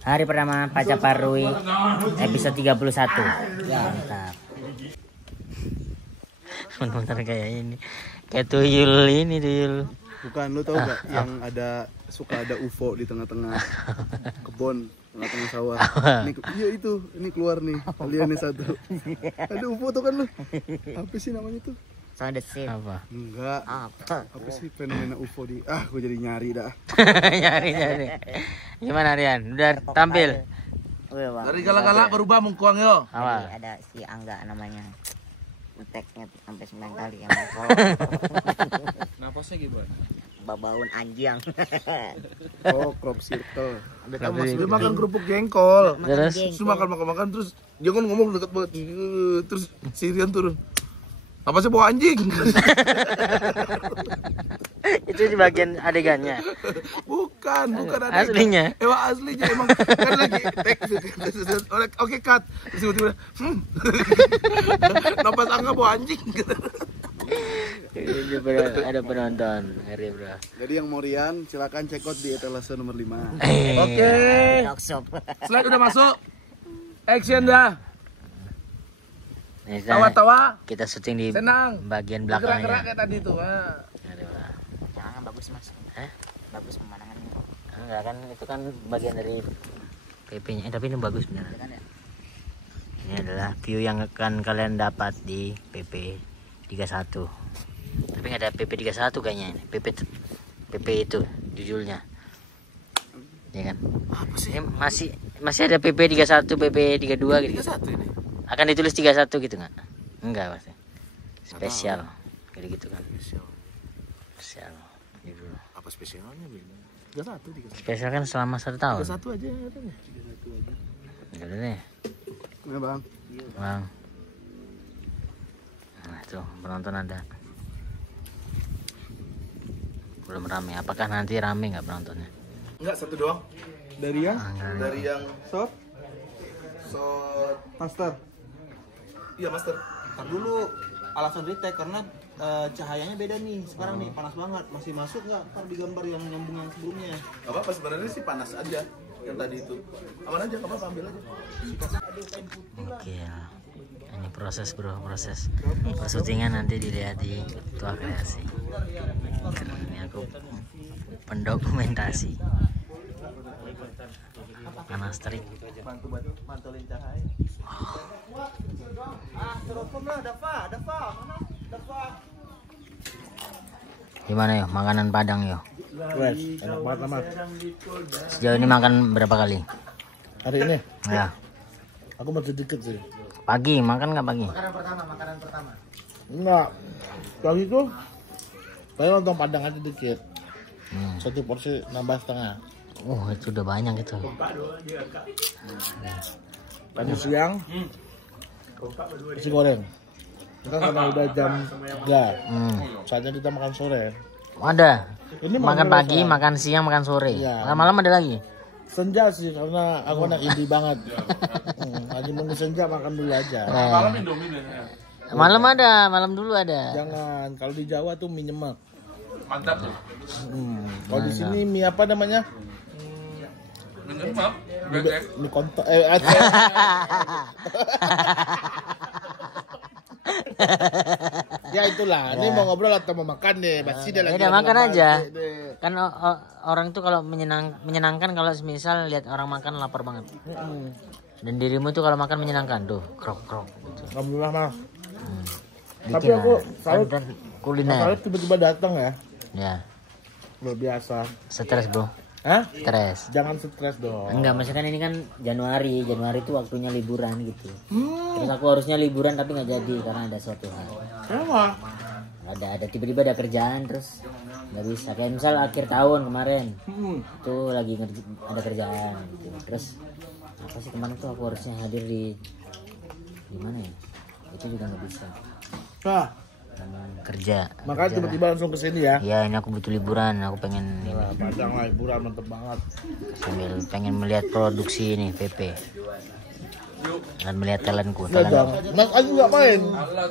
Hari pertama Pacaparui episode 31. Ya, mantap. Bener-bener kayak ini. Kayak tuyul ini, tuyul. Bukan, lu tau gak yang suka ada UFO di tengah-tengah kebun, tengah-tengah sawah. Iya itu, ini keluar nih. Kalian nih satu. Ada UFO tuh kan lu. Apa sih namanya tuh? Sound the scene. Apa? Enggak. Apa sih fenomena UFO di? Gue jadi nyari dah. Nyari. Gimana Rian? Udah tampil? Dari galak-galak berubah mengkuang yo. Ada si Angga namanya. Ngeteknya sampai 9 kali yang Napasnya gimana? babaun anjing. Oh, crop circle. Dia makan kerupuk jengkol. Terus makan terus dia kan ngomong deket banget. Terus si Rian turun. Apa sih bawa anjing? itu di bagian adegannya. Bukan ada. Aslinya. Aslinya emang kan lagi oke cut. Terus tiba-tiba napas Angga bawa anjing. Ada penonton hari bro. Jadi yang mau Rian silakan check out di etalase nomor 5. Oke. Slide udah masuk. Action dah. Tawa-tawa. Kita syuting di Senang. bagian Gerak-gerak belakangnya. kayak tadi tuh. Jangan bagus mas. Bagus pemandangannya. Enggak kan itu kan bagian dari PP-nya. Tapi ini bagus bener. Ini adalah view yang akan kalian dapat di PP 31. Tapi nggak ada PP 31 kayaknya ini. PP itu judulnya. Ya kan? Apa sih? Ini masih ada PP 31, PP 32 gitu. 31 ini. Akan ditulis 31 gitu nggak? Enggak pasti. Spesial. Kayak gitu kan. Spesial. Gitu. Apa spesialnya Bina? 31 Spesial kan selama 1 tahun. 31 aja katanya. 31 aja. Ya udah deh. Ya, Bang. Bang. Nah, itu penonton ada. Belum rame. Apakah nanti rame nggak penontonnya? Enggak, satu doang. Dari yang Dari yang shot master. Iya, master. Ntar dulu alasan retake karena cahayanya beda nih. Sekarang nih panas banget. Masih masuk nggak? Ntar di gambar yang nyambung yang sebelumnya. Gak apa-apa, sebenarnya sih panas aja yang tadi itu. Aman aja, apa-apa, ambil aja. Oke. Ini proses bro, proses syutingan nanti dilihat di Tua Kreasi. Karena ini aku pendokumentasi. Panas terik. Bantu mantulin cahaya. Teropong lah, Dava. Gimana yo makanan Padang yo? Wes, enak banget amat. Sejauh ini makan berapa kali? Hari ini Ya. aku masih dikit sih. Pagi makan nggak pagi? Makanan pertama. Enggak. Lagi tuh saya nonton Padang aja dikit. Satu porsi nambah setengah. Oh itu udah banyak itu. Tadi siang nasi goreng. Kita karena udah jam 3. Saatnya kita makan sore. Ada. Ini Makan malam pagi, rasa. makan siang, makan sore. Iya. Malam ada lagi. Senja sih karena aku anak indie banget. Lagi mau senja makan dulu aja. Malam Indomie biasanya. Malam ada, malam dulu ada. Jangan, kalau di Jawa tuh mie nyemek. Mantap tuh. Kalau di sini mie apa namanya? Menyemak. Mie kontok. Ya itulah, ini mau ngobrol atau mau makan deh, pasti dia lagi. Udah makan ngobrol aja. deh. Kan orang tuh kalau menyenangkan kalau misal lihat orang makan lapar banget. Dan dirimu tuh kalau makan menyenangkan tuh, krok gitu. Alhamdulillah mah. Tapi Bikin aku lah. salut Dan kuliner. salut tiba-tiba datang ya. Ya, Luar biasa. stres bro. Hah? Stres. Jangan stres dong. Enggak, maksudnya kan ini kan Januari itu waktunya liburan gitu. Terus aku harusnya liburan tapi nggak jadi karena ada suatu hal. Kenapa? Ada tiba-tiba ada kerjaan terus nggak bisa. Kayak misal akhir tahun kemarin tuh lagi ada kerjaan gitu. Terus apa sih kemarin tuh aku harusnya hadir di mana ya? Itu juga nggak bisa. Nah, Kerja. makanya tiba-tiba langsung kesini ya. Ya ini aku butuh liburan. Aku pengen ini, Nah, Padang lah hiburan mantep banget. sambil pengen melihat produksi ini PP dan melihat talentku. Udah dong. Mas Aji nggak main.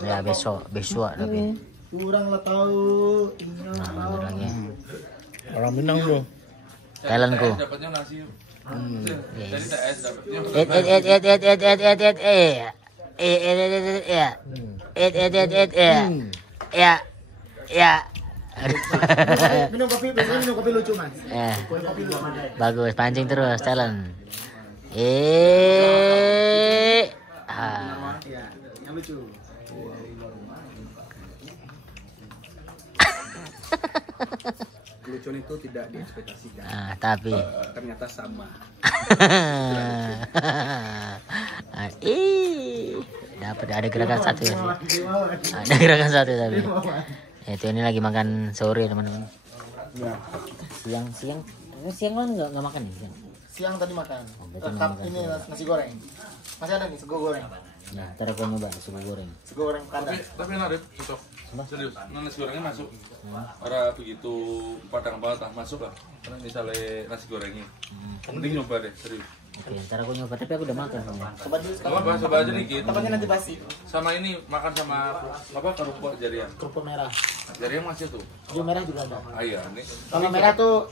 Ya besok tapi. Kurang lah tahu. Nah, lanjut lagi. Orang Minang tuh. Talentku. Dapatnya nasi Minum kopi, biasanya minum kopi lucu mas. Bagus, pancing terus, talent. Ya, yang lucu. Kelucuan itu tidak diekspektasikan. Tapi Ternyata sama. dapat ada gerakan satu ya. Ada gerakan satu tapi. Itu ini lagi makan sore teman-teman. Siang kan nggak makan nih siang. Siang tadi makan. berarti Tetap makan ini nasi goreng. Masih ada nih sego goreng. Nah, ntar aku nyoba sego goreng. Sego goreng kandang. Tapi enak, cocok. Serius, nasi gorengnya masuk. Orang begitu padang banget masuk lah. Karena misalnya nasi gorengnya. Mending nyoba deh, serius. Oke, ntar aku nyoba tapi aku udah makan sebenarnya. Coba dulu Coba sekarang. bahas coba aja dikit. Takutnya nanti basi. Sama ini makan sama apa kerupuk jarian. Kerupuk merah. Jarian masih tuh. Kerupuk merah juga ada. Ah iya, nih. Kalau merah tuh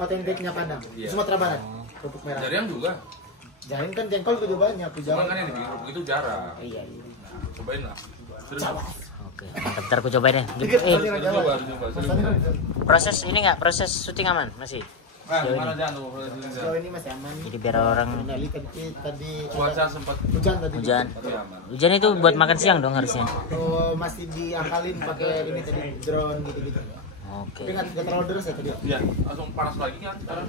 otentiknya Padang. Iya. Sumatera Barat. Kerupuk merah. Jarian juga. Jangan kan jengkol juga banyak. Cuman kan yang di kerupuk itu jarang. Iya. Cobain lah. Serius. Oke, mantap. Ntar aku cobain deh. Harus coba, serius. Proses ini nggak? Proses syuting aman masih? Nah, gimana jangan tuh? Sejauh ini masih aman. Jadi biar orang Kendali tadi Cuaca sempat hujan tadi. hujan. tapi aman. Hujan itu buat makan siang dong harusnya. Oh, masih diakalin pakai ini tadi drone gitu-gitu. Oke. Tapi nggak terlalu deras ya tadi. Iya, langsung panas lagi kan sekarang.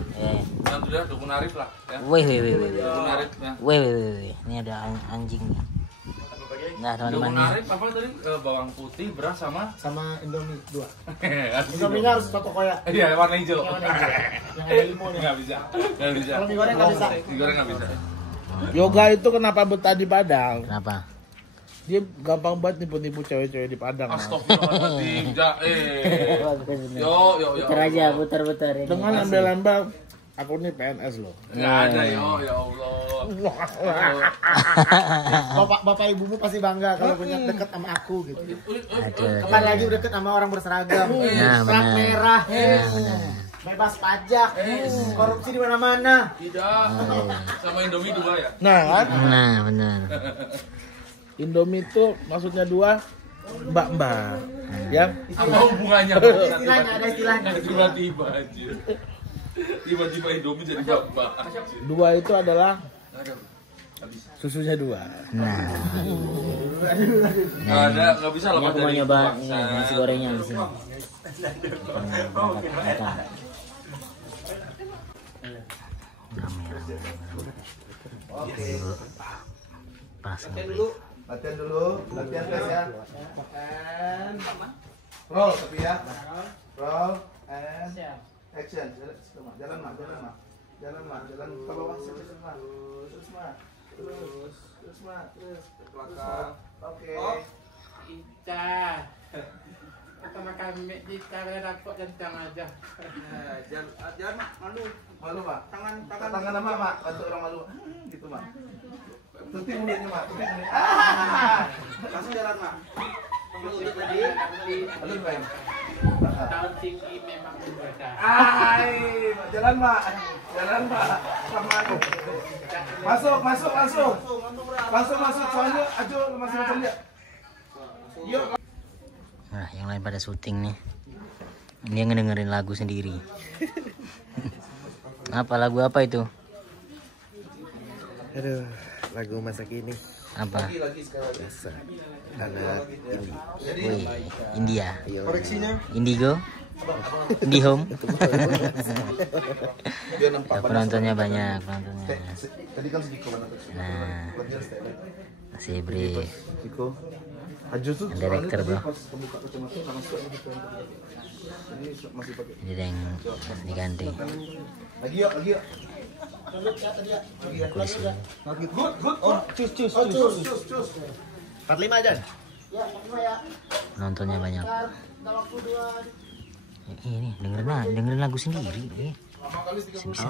Dan sudah dukun arif lah ya. Wih. Dukun arif ya. Wih. Ini ada anjing nih. Nah, teman-teman Dukun nih. arif apa tadi? Bawang putih, beras sama Sama Indomie 2. Indomie. Indomie harus toko koya. Iya, warna hijau. Yang warna hijau. Yang ada limonnya. Nggak bisa. Nggak bisa. Kalau mie goreng nggak bisa. Mie goreng nggak bisa. Yoga itu kenapa betah di Padang? Kenapa? Dia gampang banget nipu-nipu cewek-cewek di Padang. Mas. Astagfirullahaladzim. Yo. Putar aja, putar. Ini. Dengan embel-embel aku nih PNS loh. Nggak ada yo, ya Allah. Bapak ibumu pasti bangga kalau punya deket sama aku gitu. Aduh. Apalagi udah deket sama orang berseragam. Nah, Plat benar. merah. benar. Bebas pajak. Korupsi di mana-mana. Tidak. Sama Indomie 2 ya. Nah kan, Nah, benar. Indomie itu maksudnya dua mbak-mbak. Yang Apa hubungannya? Istilahnya, ada istilahnya. Tiba-tiba aja. Tiba-tiba Indomie jadi bapak. dua itu adalah susunya dua. Nah, Nggak ada, nggak bisa ini lepas aku mau dari nyoba bangsa. ini nasi gorengnya di sini. Makan. Pas. Latihan dulu, latihan guys ya. And roll tapi ya. Roll and action. Jalan mak. Jalan ke bawah terus mak. Terus ke belakang. Oke. Ita. Pertama kami kita dapat centang aja. Jangan mak, malu mak. Tangan sama mak, bantu orang malu. Gitu mak. Tutup mulutnya mak, tutup mulut. Langsung jalan mak. Aduh main. Tahun tinggi memang berbeda. Jalan mak. Sama aku. Masuk. Soalnya ajo masih macam dia. Yuk. Nah, yang lain pada syuting nih. Dia ngedengerin lagu sendiri. Lagu apa itu? Aduh, lagu masa kini. Apa? Masa anak indie. Wih, India. Koreksinya Indigo. Indihome. dia nampak Ya, penontonnya banyak, penontonnya. Tadi kan sedikit mana tuh. Nah, masih Bre. Diko. Ajo tuh Director, bro. pas kebuka kacamata karena suka gitu. Ini masih pakai. Jadi yang diganti. Lagi yuk. Kulis dulu. Good. Oh, cus. 45 aja. Penontonnya banyak. Ini dengerin lagu sendiri. Bisa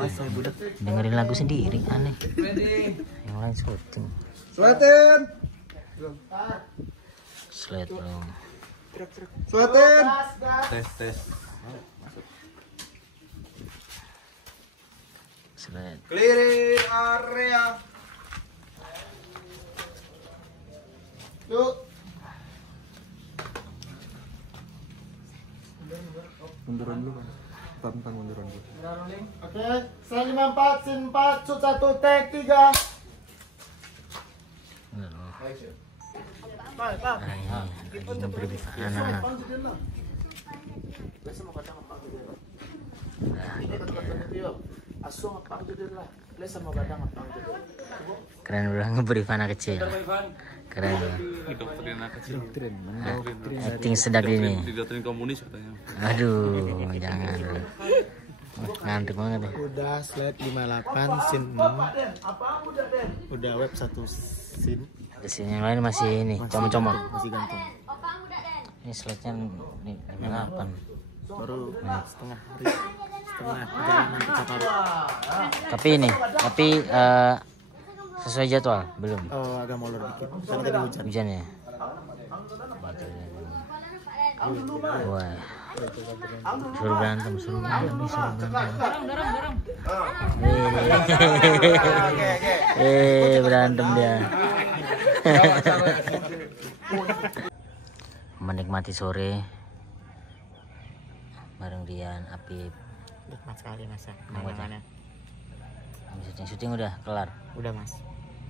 dengerin lagu sendiri, aneh. Yang lain syuting. Selatan. Slide belum. Selatan. Tes. Seret. Clear area. Yuk. Munduran dulu kan. Bentar munduran dulu. Oke, saya 54, sin 4, shoot 1, take 3. Lagi ngeberi anak-anak. Keren udah ngeberi anak kecil. Keren. Dokterin anak kecil. Acting sedap ini. Didoktrin komunis katanya. Aduh, jangan. Ngantuk banget ya. Udah slide 58, sin 6. Udah web 1 sin. Di sini yang lain masih ini, comok-comok. Masih gantung. Ini slide-nya nih 58. Baru setengah hari. Setengah perjalanan ke Jakarta. Tapi sesuai jadwal belum? Oh, agak molor dikit. Karena tadi hujan. Hujan ya? Wah. Suruh berantem. Berantem dia. Menikmati sore bareng Rian, Apip. Nikmat sekali mas ya. Makanya. Syuting udah kelar. Udah mas.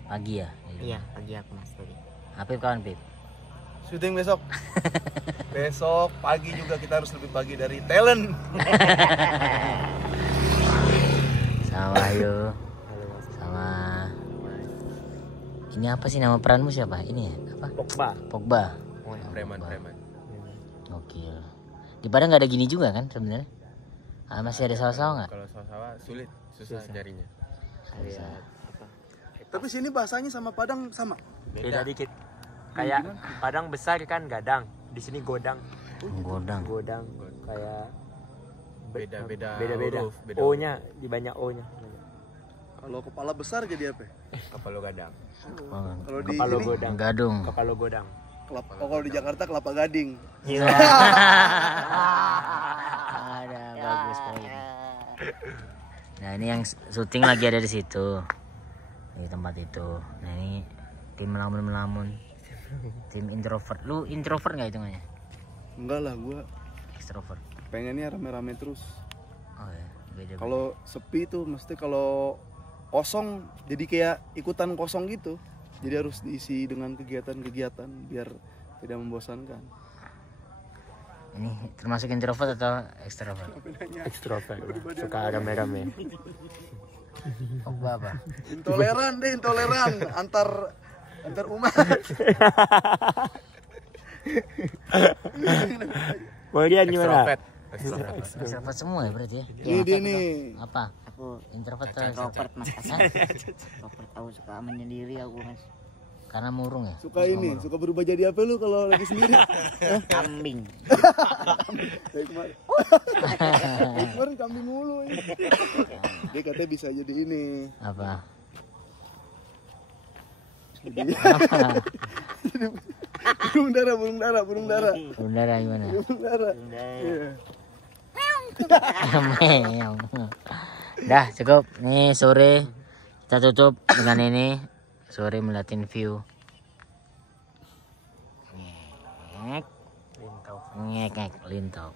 Pagi ya? Iya, pagi aku mas tadi. Apip kawan Pip. Syuting besok. Besok pagi juga kita harus lebih pagi dari talent. Sama Ayu. Sama. Ini apa sih nama peranmu siapa? Ini ya? Apa? Pogba. Preman. Gokil. Di Padang nggak ada gini juga kan sebenarnya? Masih ada sawah-sawah nggak? Kalau sawah sulit, susah carinya. Tapi sini bahasanya sama Padang sama. Beda dikit. Kayak Padang besar kan gadang, di sini godang. Godang. Kayak Beda-beda huruf, beda O-nya di banyak O-nya. Kalau kepala besar jadi apa? Kepala gadang. Kalau di Kepala ini godang. Gadung. Kepala godang. kalau di Jakarta kelapa gading. Iya. Ada bagus poin. Nah ini yang syuting lagi ada di situ, di tempat itu. Nah ini tim melamun. Tim introvert. Lu introvert nggak hitungannya? Enggak lah, gua Extrovert. pengennya rame-rame terus. Oh ya, beda. Kalau sepi tuh mesti kalau kosong jadi kayak ikutan kosong gitu. Jadi harus diisi dengan kegiatan-kegiatan biar tidak membosankan. Ini termasuk introvert atau extrovert? Extrovert. Suka rame-rame. Pogba apa? Intoleran antar umat. Mau dia gimana? Extrovert semua ya berarti ya? Ini dia nih. Apa? Aku Introvert atau introvert extrovert? mas. Introvert, aku suka menyendiri aku mas. Karena murung ya? Suka berubah jadi apa lu kalau lagi sendiri? Kambing. Kayak kemarin kambing mulu ya. Dia katanya bisa jadi ini. Apa? Burung dara. Udara gimana? Burung dara. Iya. Meong. Dah cukup. Nih sore kita tutup dengan ini. Sore melihatin view. Ngek lintau.